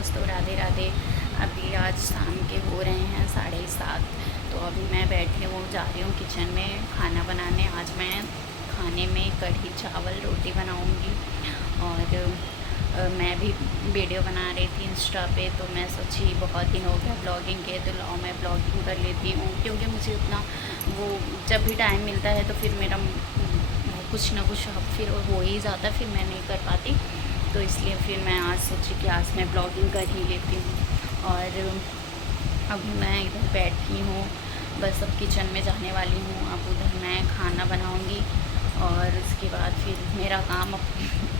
दोस्तों, राधे राधे। अभी आज शाम के हो रहे हैं 7:30। तो अभी मैं बैठी हूँ, जा रही हूँ किचन में खाना बनाने। आज मैं खाने में कढ़ी चावल रोटी बनाऊँगी। और मैं भी वीडियो बना रही थी इंस्टा पे, तो मैं सोची बहुत दिन हो गया ब्लॉगिंग के, तो लाओ मैं ब्लॉगिंग कर लेती हूँ। क्योंकि मुझे उतना वो जब भी टाइम मिलता है तो फिर मेरा कुछ ना कुछ फिर हो ही जाता है, फिर मैं नहीं कर पाती। तो इसलिए फिर मैं आज सोची कि आज मैं ब्लॉगिंग कर ही लेती हूँ। और अभी मैं इधर बैठी हूँ, बस अब किचन में जाने वाली हूँ। अब उधर मैं खाना बनाऊँगी और उसके बाद फिर मेरा काम अब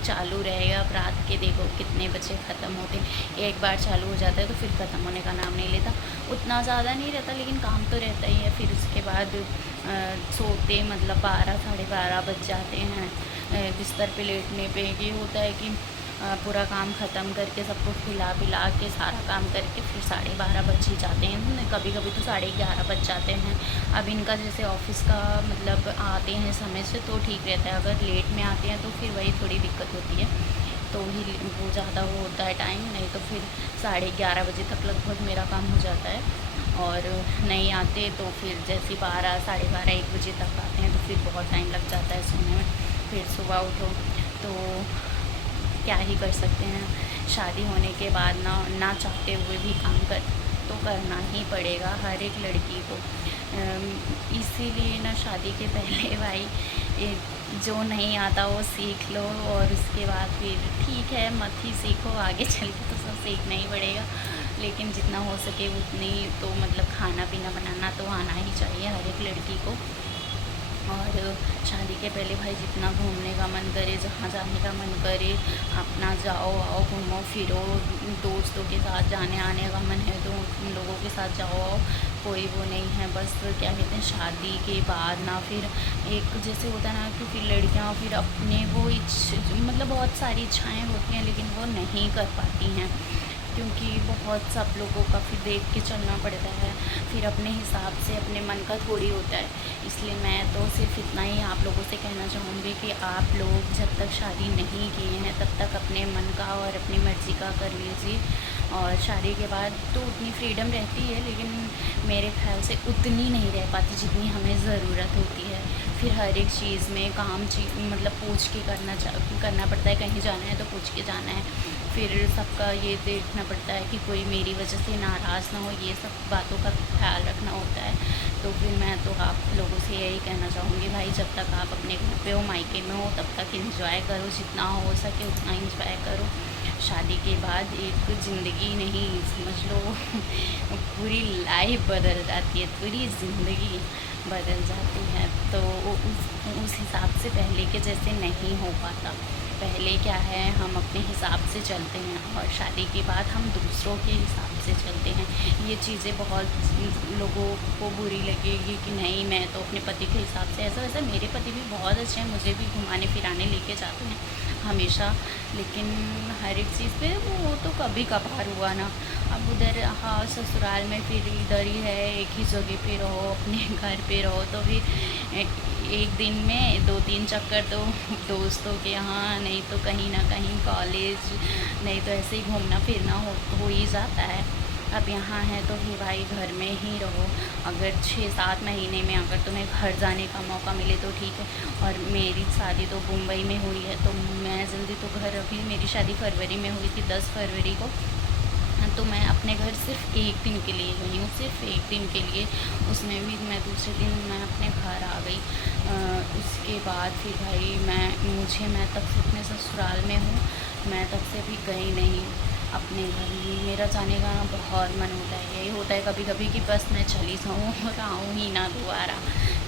चालू रहेगा। अब रात के देखो कितने बजे ख़त्म होते, एक बार चालू हो जाता है तो फिर ख़त्म होने का नाम नहीं लेता। उतना ज़्यादा नहीं रहता लेकिन काम तो रहता ही है। फिर उसके बाद सोते मतलब 12 साढ़े 12 बज जाते हैं बिस्तर पे लेटने पे। ये होता है कि पूरा काम ख़त्म करके सबको खिला पिला के सारा काम करके फिर 12:30 बज ही जाते हैं। कभी कभी तो 11:30 बज जाते हैं। अब इनका जैसे ऑफिस का मतलब आते हैं समय से तो ठीक रहता है, अगर लेट में आते हैं तो फिर वही थोड़ी दिक्कत होती है। तो ही वो ज़्यादा वो होता है टाइम, नहीं तो फिर 11:30 बजे तक लगभग मेरा काम हो जाता है। और नहीं आते तो फिर जैसे 12 साढ़े 12 1 बजे तक आते हैं तो फिर बहुत टाइम लग जाता है सोने में। फिर सुबह उठो तो क्या ही कर सकते हैं। शादी होने के बाद ना चाहते हुए भी काम तो करना ही पड़ेगा हर एक लड़की को। इसीलिए ना शादी के पहले भाई जो नहीं आता वो सीख लो, और उसके बाद फिर ठीक है मत ही सीखो, आगे चल के तो सब सीखना ही पड़ेगा। लेकिन जितना हो सके उतनी तो मतलब खाना पीना बनाना तो आना ही चाहिए हर एक लड़की को। और शादी के पहले भाई जितना घूमने का मन करे, जहाँ जाने का मन करे अपना जाओ आओ घूमो फिरो। दोस्तों के साथ जाने आने का मन है तो उन लोगों के साथ जाओ आओ, कोई वो नहीं है। बस क्या कहते हैं, शादी के बाद ना फिर एक जैसे होता है ना कि फिर लड़कियाँ फिर अपने वो मतलब बहुत सारी इच्छाएँ होती हैं लेकिन वो नहीं कर पाती हैं, क्योंकि बहुत सब लोगों का फिर देख के चलना पड़ता है। फिर अपने हिसाब से अपने मन का थोड़ी होता है। इसलिए मैं तो सिर्फ इतना ही आप लोगों से कहना चाहूँगी कि आप लोग जब तक शादी नहीं किए हैं तब तक अपने मन का और अपनी मर्ज़ी का कर लीजिए। और शादी के बाद तो उतनी फ्रीडम रहती है लेकिन मेरे ख्याल से उतनी नहीं रह पाती जितनी हमें ज़रूरत होती है। फिर हर एक चीज़ में काम मतलब पूछ के करना पड़ता है। कहीं जाना है तो पूछ के जाना है। फिर सबका ये देखना पड़ता है कि कोई मेरी वजह से नाराज़ ना हो, ये सब बातों का ख्याल रखना होता है। तो फिर मैं तो आप लोगों से यही कहना चाहूँगी भाई, जब तक आप अपने घर पे हो मायके में हो तब तक इंजॉय करो, जितना हो सके उतना इंजॉय करो। शादी के बाद एक ज़िंदगी नहीं समझ लो पूरी लाइफ बदल जाती है, पूरी ज़िंदगी बदल जाती है। तो उस हिसाब से पहले के जैसे नहीं हो पाता। पहले क्या है, हम अपने हिसाब से चलते हैं और शादी के बाद हम दूसरों के हिसाब से चलते हैं। ये चीज़ें बहुत लोगों को बुरी लगेगी कि नहीं मैं तो अपने पति के हिसाब से, ऐसा वैसा मेरे पति भी बहुत अच्छे हैं, मुझे भी घुमाने फिराने लेके जाते हैं हमेशा। लेकिन हर एक चीज़ पे वो तो कभी कभार हुआ ना। अब उधर हाँ ससुराल में फिर इधर ही है, एक ही जगह पे रहो, अपने घर पे रहो, तो फिर एक दिन में 2-3 चक्कर तो दोस्तों के यहाँ, नहीं तो कहीं ना कहीं कॉलेज, नहीं तो ऐसे ही घूमना फिरना हो ही जाता है। अब यहाँ है तो ही भाई घर में ही रहो। अगर 6-7 महीने में अगर तुम्हें घर जाने का मौका मिले तो ठीक है। और मेरी शादी तो मुंबई में हुई है तो मैं जल्दी तो घर, अभी मेरी शादी फरवरी में हुई थी 10 फरवरी को। तो मैं अपने घर सिर्फ एक दिन के लिए गई हूँ, सिर्फ एक दिन के लिए। उसमें भी मैं दूसरे दिन मैं अपने घर आ गई। उसके बाद फिर भाई मैं तब से अपने ससुराल में हूँ, मैं तब से भी गई नहीं अपने घर। मेरा जाने का ना बहुत मन होता है, यही होता है कभी कभी कि बस मैं चली जाऊँ और आऊँ ही ना दोबारा।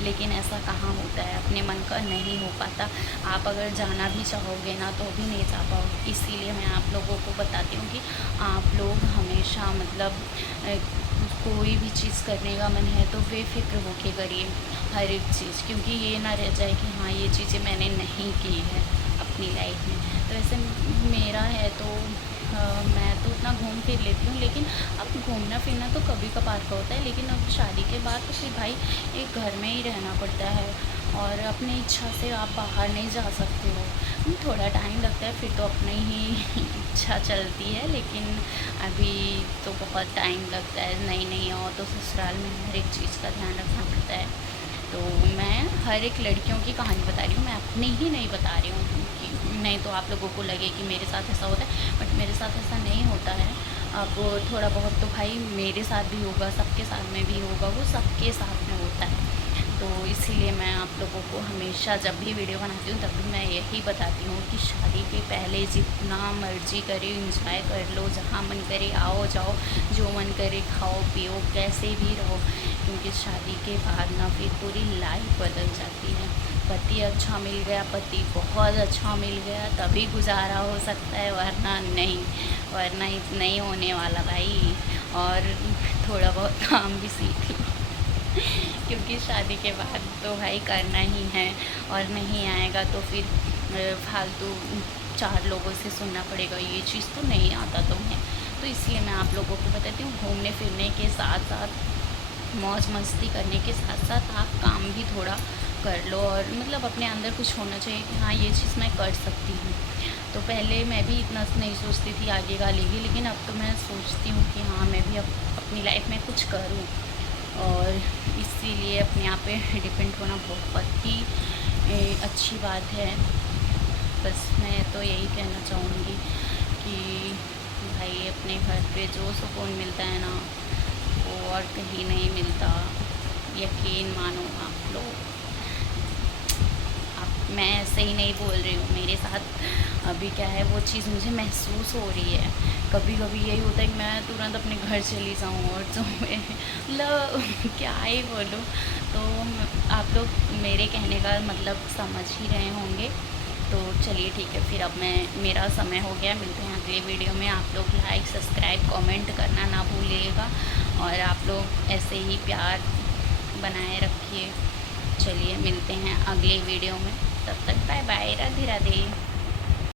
लेकिन ऐसा कहाँ होता है, अपने मन का नहीं हो पाता। आप अगर जाना भी चाहोगे ना तो भी नहीं जा पाओगे। इसीलिए मैं आप लोगों को बताती हूँ कि आप लोग हमेशा मतलब कोई भी चीज़ करने का मन है तो बेफिक्र होके करिए हर एक चीज़, क्योंकि ये ना रह जाए कि हाँ ये चीज़ें मैंने नहीं की है अपनी लाइफ में। तो ऐसे मेरा है तो मैं तो उतना घूम फिर लेती हूँ, लेकिन अब घूमना फिरना तो कभी कभार का होता है। लेकिन अब शादी के बाद तो फिर भाई एक घर में ही रहना पड़ता है और अपनी इच्छा से आप बाहर नहीं जा सकते हो। थोड़ा टाइम लगता है, फिर तो अपनी ही इच्छा चलती है, लेकिन अभी तो बहुत टाइम लगता है। नई नई हो तो ससुराल में हर एक चीज़ का ध्यान रखना पड़ता है। तो मैं हर एक लड़कियों की कहानी बता रही हूँ, मैं अपनी ही नहीं बता रही हूँ, क्योंकि नहीं तो आप लोगों को लगे कि मेरे साथ ऐसा होता है, बट मेरे साथ ऐसा नहीं होता है। अब थोड़ा बहुत तो भाई मेरे साथ भी होगा, सबके साथ में भी होगा, वो सबके साथ में होता है। तो इसीलिए मैं आप लोगों को हमेशा जब भी वीडियो बनाती हूँ तब भी मैं यही बताती हूँ कि शादी के पहले जितना मर्जी करे इंजॉय कर लो, जहाँ मन करे आओ जाओ, जो मन करे खाओ पियो, कैसे भी रहो, क्योंकि शादी के बाद ना फिर पूरी लाइफ बदल जाती है। पति अच्छा मिल गया, पति बहुत अच्छा मिल गया तभी गुजारा हो सकता है, वरना नहीं, वरना नहीं होने वाला भाई। और थोड़ा बहुत काम भी सीख लो क्योंकि शादी के बाद तो भाई करना ही है, और नहीं आएगा तो फिर फालतू 4 लोगों से सुनना पड़ेगा, ये चीज़ तो नहीं आता तुम्हें। तो इसलिए मैं आप लोगों को बताती हूँ, घूमने फिरने के साथ साथ, मौज मस्ती करने के साथ साथ आप काम भी थोड़ा कर लो, और मतलब अपने अंदर कुछ होना चाहिए कि हाँ ये चीज़ मैं कर सकती हूँ। तो पहले मैं भी इतना नहीं सोचती थी आगे का लेगी, लेकिन अब तो मैं सोचती हूँ कि हाँ मैं भी अब अपनी लाइफ में कुछ करूँ, और इसीलिए अपने आप पे डिपेंड होना बहुत ही अच्छी बात है। बस मैं तो यही कहना चाहूँगी कि भाई अपने घर पे जो सुकून मिलता है ना, वो और कहीं नहीं मिलता, यकीन मानो आप लोग। मैं ऐसे ही नहीं बोल रही हूँ, मेरे साथ अभी क्या है वो चीज़ मुझे महसूस हो रही है। कभी कभी यही होता है कि मैं तुरंत अपने घर चली जाऊँ, और जो मैं मतलब क्या ही बोलूँ। तो आप लोग मेरे कहने का मतलब समझ ही रहे होंगे। तो चलिए ठीक है, फिर अब मेरा समय हो गया, मिलते हैं अगले वीडियो में। आप लोग लाइक सब्सक्राइब कमेंट करना ना भूलिएगा, और आप लोग ऐसे ही प्यार बनाए रखिए। चलिए मिलते हैं अगले वीडियो में, तब तक बाय बाय, राधे राधे।